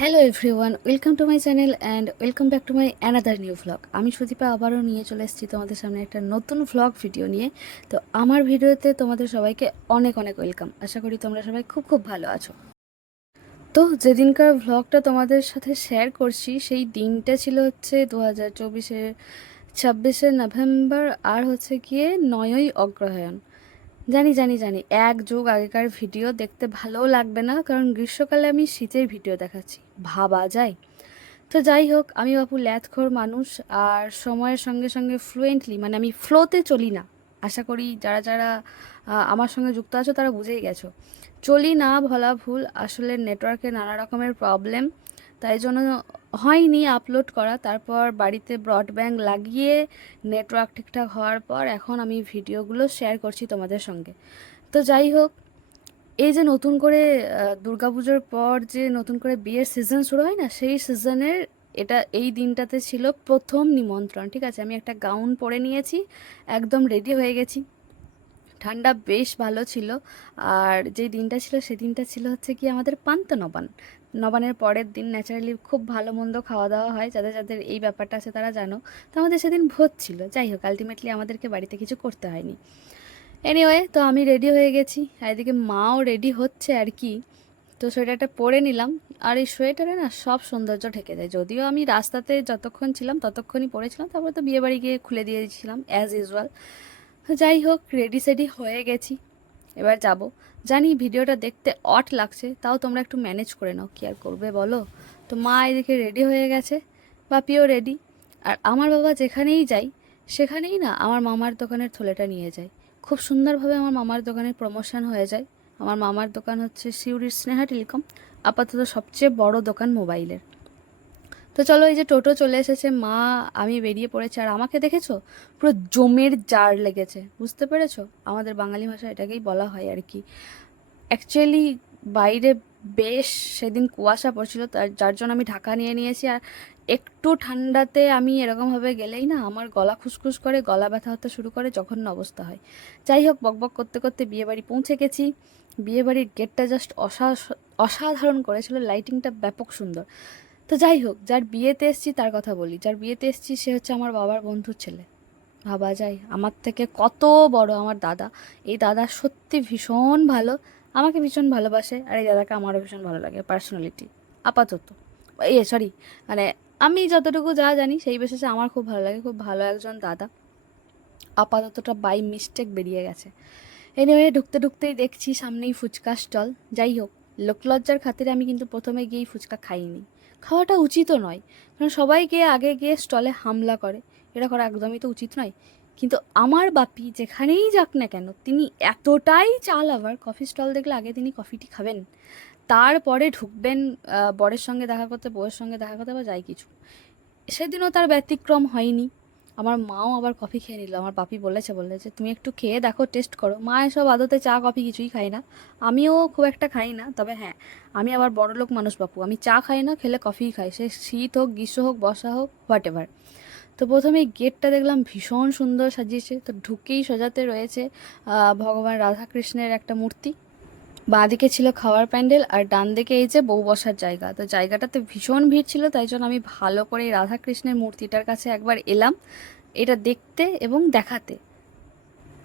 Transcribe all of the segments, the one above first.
Hello everyone, welcome to my channel and welcome back to my another new vlog. আমি সুদীপা আবারও নিয়ে চলে এসেছি তোমাদের সামনে একটা নতুন ভ্লগ ভিডিও নিয়ে। তো আমার ভিডিওতে তোমাদের সবাইকে অনেক অনেক ওয়েলকাম। আশা করি তোমরা সবাই খুব খুব ভালো আছো। তো যেদিনকার ভ্লগটা তোমাদের সাথে শেয়ার করছি সেই দিনটা ছিল হচ্ছে 2024-এর 26শে নভেম্বর, আর হচ্ছে গিয়ে 9ই অগ্রহায়ণ। জানি জানি জানি এক যুগ আগেকার ভিডিও দেখতে ভালোও লাগবে না, কারণ গ্রীষ্মকালে আমি শীতের ভিডিও দেখাচ্ছি, ভাবা যায়? তো যাই হোক, আমি বাপু ল্যাথখোর মানুষ, আর সময়ের সঙ্গে সঙ্গে ফ্লুয়েন্টলি, মানে আমি ফ্লোতে চলি না। আশা করি যারা যারা আমার সঙ্গে যুক্ত আছো তারা বুঝেই গেছো। চলি না বলা ভুল, আসলে নেটওয়ার্কে নানা রকমের প্রবলেম, তাই জন্য হয়নি আপলোড করা। তারপর বাড়িতে ব্রডব্যান্ড লাগিয়ে নেটওয়ার্ক ঠিকঠাক হওয়ার পর এখন আমি ভিডিওগুলো শেয়ার করছি তোমাদের সঙ্গে। তো যাই হোক, এই যে নতুন করে দুর্গাপুজোর পর যে নতুন করে বিয়ের সিজন শুরু হয় না, সেই সিজনের এই দিনটাতে ছিল প্রথম নিমন্ত্রণ। ঠিক আছে, আমি একটা গাউন পরে নিয়েছি, একদম রেডি হয়ে গেছি। ঠান্ডা বেশ ভালো ছিল। আর যে দিনটা ছিল সেদিনটা ছিল হচ্ছে কি আমাদের পান্তা নবান। নবানের পরের দিন ন্যাচারালি খুব ভালো মন্দ খাওয়া দাওয়া হয়, যাদের যাদের এই ব্যাপারটা আছে তারা জানো। তো আমাদের সেদিন ভোজ ছিল। যাই হোক, আলটিমেটলি আমাদেরকে বাড়িতে কিছু করতে হয়নি। এনিওয়ে, তো আমি রেডি হয়ে গেছি, আর এদিকে মাও রেডি হচ্ছে আর কি। তো সোয়েটারটা পরে নিলাম। আর এই সোয়েটারে না সব সৌন্দর্য ঢেকে যায়, যদিও আমি রাস্তাতে যতক্ষণ ছিলাম ততক্ষণই পরেছিলাম, তারপরে তো বিয়ে বাড়ি গিয়ে খুলে দিয়েছিলাম অ্যাজ ইউজুয়াল। তো যাই হোক, রেডি সেডি হয়ে গেছি, এবার যাব। জানি ভিডিওটা দেখতে অট লাগছে, তাও তোমরা একটু ম্যানেজ করে নাও, কি আর করবে বলো। তো মা এদিকে রেডি হয়ে গেছে, বাপিও রেডি। আর আমার বাবা যেখানেই যাই সেখানেই না আমার মামার দোকানের থলেটা নিয়ে যায়। খুব সুন্দরভাবে আমার মামার দোকানের প্রমোশন হয়ে যায়। আমার মামার দোকান হচ্ছে সিউড়ির স্নেহা টেলিকম, আপাতত সবচেয়ে বড় দোকান মোবাইলের। তো চলো, এই যে টোটো চলে এসেছে, মা আমি বেরিয়ে পড়েছি। আর আমাকে দেখেছো, পুরো জমের জার লেগেছে, বুঝতে পেরেছো? আমাদের বাঙালি ভাষা এটাকেই বলা হয় আর কি। অ্যাকচুয়ালি বাইরে বেশ সেদিন কুয়াশা পড়ছিল, যার জন্য আমি ঢাকা নিয়ে নিয়েছি। আর একটু ঠান্ডাতে আমি এরকমভাবে গেলেই না আমার গলা খুসখুস করে, গলা ব্যথা হতে শুরু করে, জঘন্য অবস্থা হয়। যাই হোক, বকবক করতে করতে বিয়েবাড়ি পৌঁছে গেছি। বিয়েবাড়ির গেটটা জাস্ট অসাধারণ করেছিল, লাইটিংটা ব্যাপক সুন্দর। তো যাই হোক, যার বিয়েতে এসেছি তার কথা বলি। যার বিয়েতে এসেছি সে হচ্ছে আমার বাবার বন্ধুর ছেলে। ভাবা যায়, আমার থেকে কত বড় আমার দাদা। এই দাদা সত্যি ভীষণ ভালো, আমাকে ভীষণ ভালোবাসে। আর এই দাদাকে আমারও ভীষণ ভালো লাগে পার্সোনালিটি, আপাতত। সরি, মানে আমি যতটুকু যা জানি সেই বেসিসে আমার খুব ভালো লাগে, খুব ভালো একজন দাদা। আপাততটা বাই মিস্টেক বেরিয়ে গেছে। এনিওয়ে, ঢুকতে ঢুকতেই দেখছি সামনেই ফুচকা স্টল। যাই হোক, লোকলজ্জার খাতিরে আমি কিন্তু প্রথমে গিয়েই ফুচকা খাইনি। খাওয়াটা উচিতও নয়, কারণ সবাই গিয়ে আগে গিয়ে স্টলে হামলা করে, এটা করা একদমই তো উচিত নয়। কিন্তু আমার বাপি যেখানেই যাক না কেন, তিনি এতটাই চা লাভার, কফি স্টল দেখলে আগে তিনি কফিটি খাবেন, তারপরে ঢুকবেন বরের সঙ্গে দেখা করতে, বউয়ের সঙ্গে দেখা করতে, বা যাই কিছু। সেদিনও তার ব্যতিক্রম হয়নি। আমার মাও আবার কফি খেয়ে নিল। আমার বাপি বলেছে তুমি একটু খেয়ে দেখো, টেস্ট করো। মা এসব আদতে চা কফি কিছুই খাই না, আমিও খুব একটা খাই না। তবে হ্যাঁ, আমি আবার বড়লোক মানুষ বাপু, আমি চা খাই না, খেলে কফিই খাই, সে শীত হোক, গ্রীষ্ম হোক, বর্ষা হোক, হোয়াট এভার। তো প্রথমে গেটটা দেখলাম ভীষণ সুন্দর সাজিয়েছে। তো ঢুকেই সোজাতে রয়েছে ভগবান রাধাকৃষ্ণের একটা মূর্তি। বাঁদিকে ছিল খাওয়ার প্যান্ডেল, আর ডান দিকে এই যে বউ বসার জায়গা। তো জায়গাটাতে ভীষণ ভিড় ছিল, তাই জন্য আমি ভালো করে এই রাধাকৃষ্ণের মূর্তিটার কাছে একবার এলাম, এটা দেখতে এবং দেখাতে।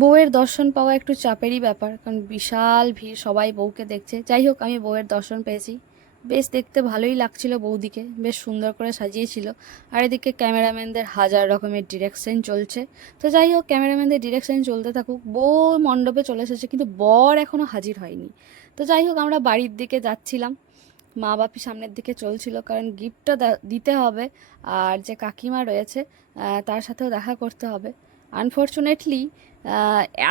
বউয়ের দর্শন পাওয়া একটু চাপেরই ব্যাপার, কারণ বিশাল ভিড়, সবাই বউকে দেখছে। যাই হোক, আমি বউয়ের দর্শন পেয়েছি, বেশ দেখতে ভালোই লাগছিল, বৌদিকে বেশ সুন্দর করে সাজিয়েছিল। আর এদিকে ক্যামেরাম্যানদের হাজার রকমের ডিরেকশন চলছে। তো যাই হোক, ক্যামেরাম্যানদের ডিরেকশন চলতে থাকুক, বউ মণ্ডপে চলে এসেছে, কিন্তু বর এখনও হাজির হয়নি। তো যাই হোক, আমরা বাড়ির দিকে যাচ্ছিলাম, মা বাপি সামনের দিকে চলছিল, কারণ গিফটটা দিতে হবে। আর যে কাকিমা রয়েছে তার সাথেও দেখা করতে হবে। আনফর্চুনেটলি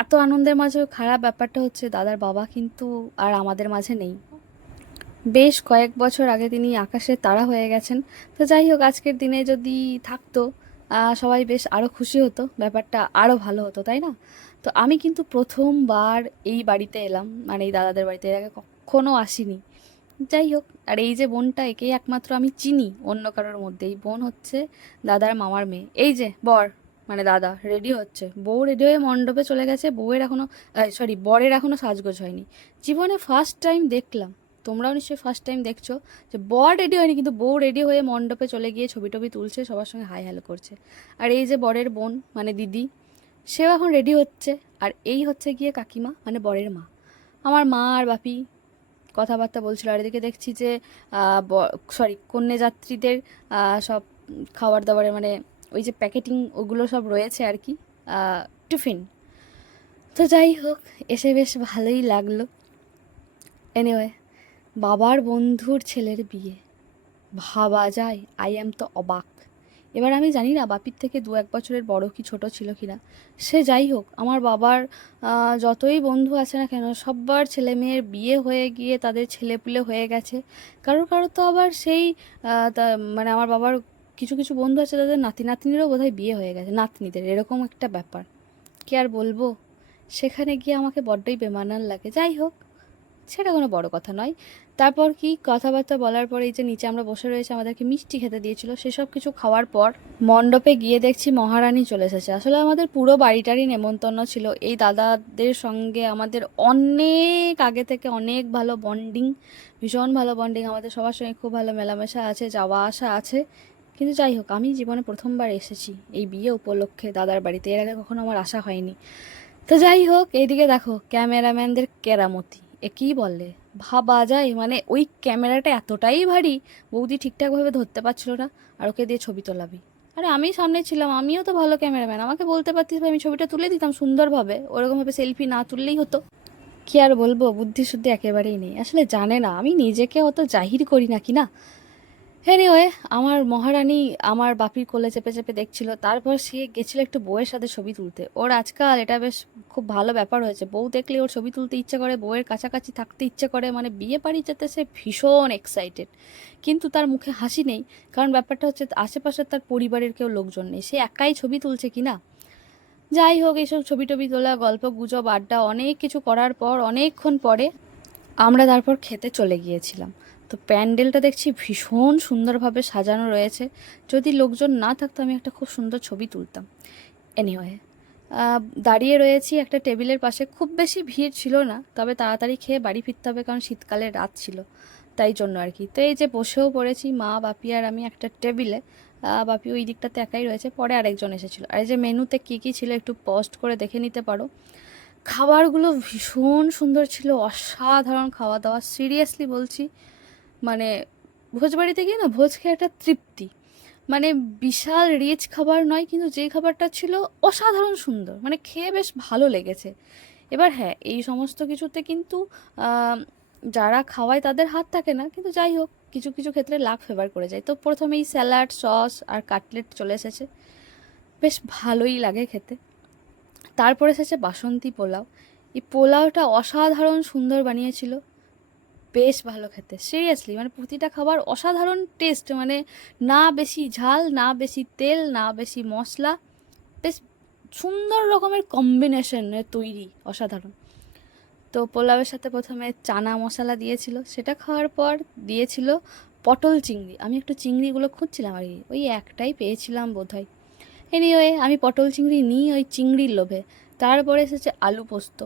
এত আনন্দের মাঝেও খারাপ ব্যাপারটা হচ্ছে, দাদার বাবা কিন্তু আর আমাদের মাঝে নেই। বেশ কয়েক বছর আগে তিনি আকাশে তারা হয়ে গেছেন। তো যাই হোক, আজকের দিনে যদি থাকতো সবাই বেশ আরও খুশি হতো, ব্যাপারটা আরও ভালো হতো, তাই না? তো আমি কিন্তু প্রথমবার এই বাড়িতে এলাম, মানে এই দাদাদের বাড়িতে, এর আগে কখনো আসিনি। যাই হোক, আর এই যে বোনটা, একেই একমাত্র আমি চিনি অন্য কারোর মধ্যে। এই বোন হচ্ছে দাদার মামার মেয়ে। এই যে বর, মানে দাদা রেডি হচ্ছে, বউ রেডি হয়ে মণ্ডপে চলে গেছে, বউয়ের এখনো, সরি, বরের এখনো সাজগোজ হয়নি। জীবনে ফার্স্ট টাইম দেখলাম তোমরাও নিশ্চয়ই ফার্স্ট টাইম দেখছো যে বর রেডি হয়নি, কিন্তু বউ রেডি হয়ে মণ্ডপে চলে গিয়ে ছবি টবি তুলছে, সবার সঙ্গে হাই হ্যালো করছে। আর এই যে বরের বোন মানে দিদি, সেও এখন রেডি হচ্ছে। আর এই হচ্ছে গিয়ে কাকিমা মানে বরের মা, আমার মা আর বাপি কথাবার্তা বলছিল। আর এদিকে দেখছি যে কন্যা যাত্রীদের সব খাবার দাবারের মানে ওই যে প্যাকেটিং ওগুলো সব রয়েছে আর কি, টিফিন। তো যাই হোক, এসে বেশ ভালোই লাগলো। এনিওয়ে, বাবার বন্ধুর ছেলের বিয়ে, ভাবা যায়, আই অ্যাম তো অবাক। এবার আমি জানি না বাপির থেকে 2-1 বছরের বড় কি ছোট ছিল কিনা, সে যাই হোক, আমার বাবার যতই বন্ধু আছে না কেন, সবার ছেলে মেয়ের বিয়ে হয়ে গিয়ে তাদের ছেলেপুলে হয়ে গেছে। কারোর কারোর তো আবার সেই মানে আমার বাবার কিছু কিছু বন্ধু আছে তাদের নাতি নাতনিরও বোধহয় বিয়ে হয়ে গেছে, নাতনিদের, এরকম একটা ব্যাপার। কি আর বলবো, সেখানে গিয়ে আমাকে বড্ডই বেমানান লাগে। যাই হোক, সেটা কোনো বড় কথা নয়। তারপর কি কথাবার্তা বলার পর এই যে নিচে আমরা বসে রয়েছে, আমাদেরকে মিষ্টি খেতে দিয়েছিল, সেসব কিছু খাওয়ার পর মণ্ডপে গিয়ে দেখছি মহারানী চলে এসেছে। আসলে আমাদের পুরো বাড়িটারই নেমন্তন্ন ছিল। এই দাদাদের সঙ্গে আমাদের অনেক আগে থেকে অনেক ভালো বন্ডিং, ভীষণ ভালো বন্ডিং, আমাদের সবার সঙ্গে খুব ভালো মেলামেশা আছে, যাওয়া আসা আছে। কিন্তু যাই হোক, আমি জীবনে প্রথমবার এসেছি এই বিয়ে উপলক্ষে দাদার বাড়িতে, এর আগে কখনো আমার আসা হয়নি। তো যাই হোক, এইদিকে দেখো ক্যামেরাম্যানদের কেরামতি, এ কী বললে, ভাবা যায়, মানে ওই ক্যামেরাটা এতটাই ভারী, বৌদি ঠিকঠাকভাবে ধরতে পারছিল না, আর ওকে দিয়ে ছবি তোলাবি। আরে আমি সামনে ছিলাম, আমিও তো ভালো ক্যামেরাম্যান, আমাকে বলতে পারতিস ভাই, আমি ছবিটা তুলে দিতাম সুন্দরভাবে, ওরকমভাবে সেলফি না তুললেই হতো। কি আর বলবো, বুদ্ধি শুদ্ধি একেবারেই নেই, আসলে জানে না আমি নিজেকে অত জাহির করি না কি না। এনিওয়ে, আমার মহারানী আমার বাপির কোলে চেপে চেপে দেখছিল, তারপর সে গেছিল একটু বউয়ের সাথে ছবি তুলতে। ওর আজকাল এটা বেশ খুব ভালো ব্যাপার হয়েছে, বউ দেখলে ওর ছবি তুলতে ইচ্ছে করে, বউয়ের কাছাকাছি থাকতে ইচ্ছে করে, মানে বিয়ে বাড়ি যেতে সে ভীষণ এক্সাইটেড। কিন্তু তার মুখে হাসি নেই, কারণ ব্যাপারটা হচ্ছে আশেপাশে তার পরিবারের কেউ লোকজন নেই, সে একাই ছবি তুলছে কি না। যাই হোক, এইসব ছবি টবি তোলা, গল্প গুজব আড্ডা অনেক কিছু করার পর অনেকক্ষণ পরে আমরা তারপর খেতে চলে গিয়েছিলাম। তো প্যান্ডেলটা দেখছি ভীষণ সুন্দরভাবে সাজানো রয়েছে, যদি লোকজন না থাকতো আমি একটা খুব সুন্দর ছবি তুলতাম। এনিওয়ে, দাঁড়িয়ে রয়েছি একটা টেবিলের পাশে, খুব বেশি ভিড় ছিল না, তবে তাড়াতাড়ি খেয়ে বাড়ি ফিরতে হবে কারণ শীতকালের রাত ছিল, তাই জন্য আর কি। তো এই যে বসেও পড়েছি, মা বাপি আর আমি একটা টেবিলে, বাপি ওই দিকটাতে একাই রয়েছে, পরে আরেকজন এসেছিলো। আর এই যে মেনুতে কী কী ছিল একটু পজ করে দেখে নিতে পারো। খাবারগুলো ভীষণ সুন্দর ছিল, অসাধারণ খাওয়া দাওয়া, সিরিয়াসলি বলছি। মানে ভোজ বাড়িতে গিয়ে না ভোজ খেয়ে একটা তৃপ্তি, মানে বিশাল রিচ খাবার নয়, কিন্তু যে খাবারটা ছিল অসাধারণ সুন্দর, মানে খেয়ে বেশ ভালো লেগেছে। এবার হ্যাঁ, এই সমস্ত কিছুতে কিন্তু যারা খাওয়ায় তাদের হাত থাকে না, কিন্তু যাই হোক, কিছু কিছু ক্ষেত্রে লাক ফেভার করে যায়। তো প্রথমেই স্যালাড, সস আর কাটলেট চলে এসেছে, বেশ ভালোই লাগে খেতে। তারপরে এসেছে বাসন্তী পোলাও, এই পোলাওটা অসাধারণ সুন্দর বানিয়েছিল, বেশ ভালো খেতে, সিরিয়াসলি, মানে প্রতিটা খাবার অসাধারণ টেস্ট, মানে না বেশি ঝাল, না বেশি তেল, না বেশি মশলা, বেশ সুন্দর রকমের কম্বিনেশনে তৈরি, অসাধারণ। তো পোলাওয়ের সাথে প্রথমে চানা মশলা দিয়েছিল, সেটা খাওয়ার পর দিয়েছিল পটল চিংড়ি। আমি একটু চিংড়িগুলো খুঁজছিলাম আর কি, ওই একটাই পেয়েছিলাম বোধহয়। এনিওয়ে, আমি পটল চিংড়ি নিই ওই চিংড়ির লোভে। তারপরে এসেছে আলু পোস্ত,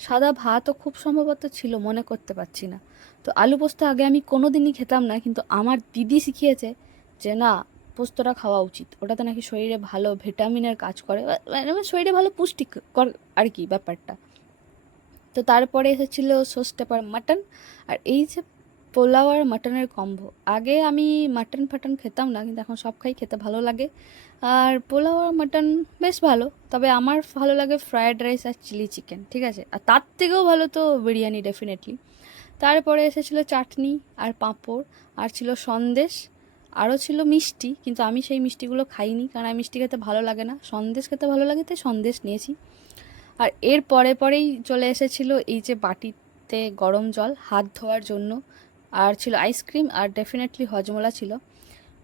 সাদা ভাতও খুব সম্ভবত ছিল, মনে করতে পারছি না। তো আলু পোস্ত আগে আমি কোনো দিনই খেতাম না, কিন্তু আমার দিদি শিখিয়েছে যে না, পোস্তটা খাওয়া উচিত, ওটাতে নাকি শরীরে ভালো ভিটামিনের কাজ করে, মানে শরীরে ভালো পুষ্টিকর আর কি ব্যাপারটা। তো তারপরে এসেছিল সোসটেপার মাটন। আর এই যে পোলাও আর মাটনের কম্বো, আগে আমি মাটন ফাটন খেতাম না, কিন্তু এখন সব খাই, খেতে ভালো লাগে। আর পোলাও আর মাটন বেশ ভালো, তবে আমার ভালো লাগে ফ্রায়েড রাইস আর চিলি চিকেন, ঠিক আছে, আর তার থেকেও ভালো তো বিরিয়ানি ডেফিনেটলি। তারপরে এসেছিলো চাটনি আর পাঁপড়, আর ছিল সন্দেশ, আরও ছিল মিষ্টি, কিন্তু আমি সেই মিষ্টিগুলো খাইনি কারণ আমি মিষ্টি খেতে ভালো লাগে না, সন্দেশ খেতে ভালো লাগে, তাই সন্দেশ নিয়েছি। আর এর পরে পরেই চলে এসেছিল এই যে বাটিতে গরম জল হাত ধোয়ার জন্য, আর ছিল আইসক্রিম, আর ডেফিনেটলি হজমোলা ছিল।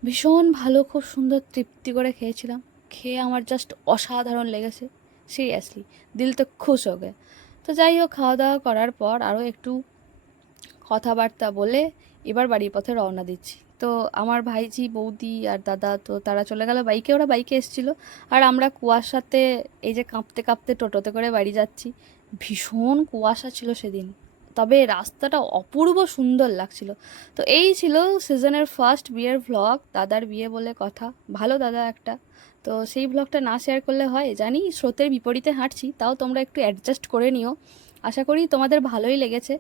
ভীষণ ভালো, খুব সুন্দর তৃপ্তি করে খেয়েছিলাম, খেয়ে আমার জাস্ট অসাধারণ লেগেছে, সিরিয়াসলি দিল তো খুশ হয়ে গে। তো যাই হোক, খাওয়া দাওয়া করার পর আরও একটু কথাবার্তা বলে এবার বাড়ির পথে রওনা দিচ্ছি। তো আমার ভাইজি, বৌদি আর দাদা তো তারা চলে গেল বাইকে, ওরা বাইকে এসেছিলো। আর আমরা কুয়াশাতে এই যে কাঁপতে কাঁপতে টোটোতে করে বাড়ি যাচ্ছি, ভীষণ কুয়াশা ছিল সেদিন, তবে রাস্তাটা অপূর্ব সুন্দর লাগছিল। তো এই ছিল সিজনের ফার্স্ট বিয়ের ভ্লগ, দাদার বিয়ে বলে কথা, ভালো দাদা একটা। তো সেই ভ্লগটা না শেয়ার করলে হয়, জানি স্রোতের বিপরীতে হাঁটছি, তাও তোমরা একটু অ্যাডজাস্ট করে নিও। আশা করি তোমাদের ভালোই লেগেছে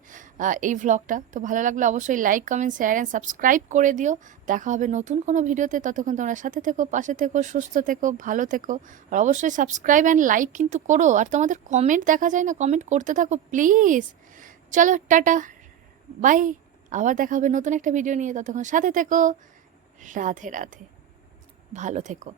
এই ভ্লগটা। তো ভালো লাগলে অবশ্যই like, comment, share and subscribe করে দিও। দেখা হবে নতুন কোনো ভিডিওতে, ততক্ষণ তোমরা সাথে থেকো, পাশে থেকো, সুস্থ থেকো, ভালো থেকো। আর অবশ্যই সাবস্ক্রাইব অ্যান্ড লাইক কিন্তু করো। আর তোমাদের কমেন্ট দেখা যায় না, কমেন্ট করতে থাকো প্লিজ। চলো টাটা, বাই। আবার দেখা হবে নতুন একটা ভিডিও নিয়ে, ততক্ষণ সাথে থেকো। রাধে রাধে, ভালো থেকো।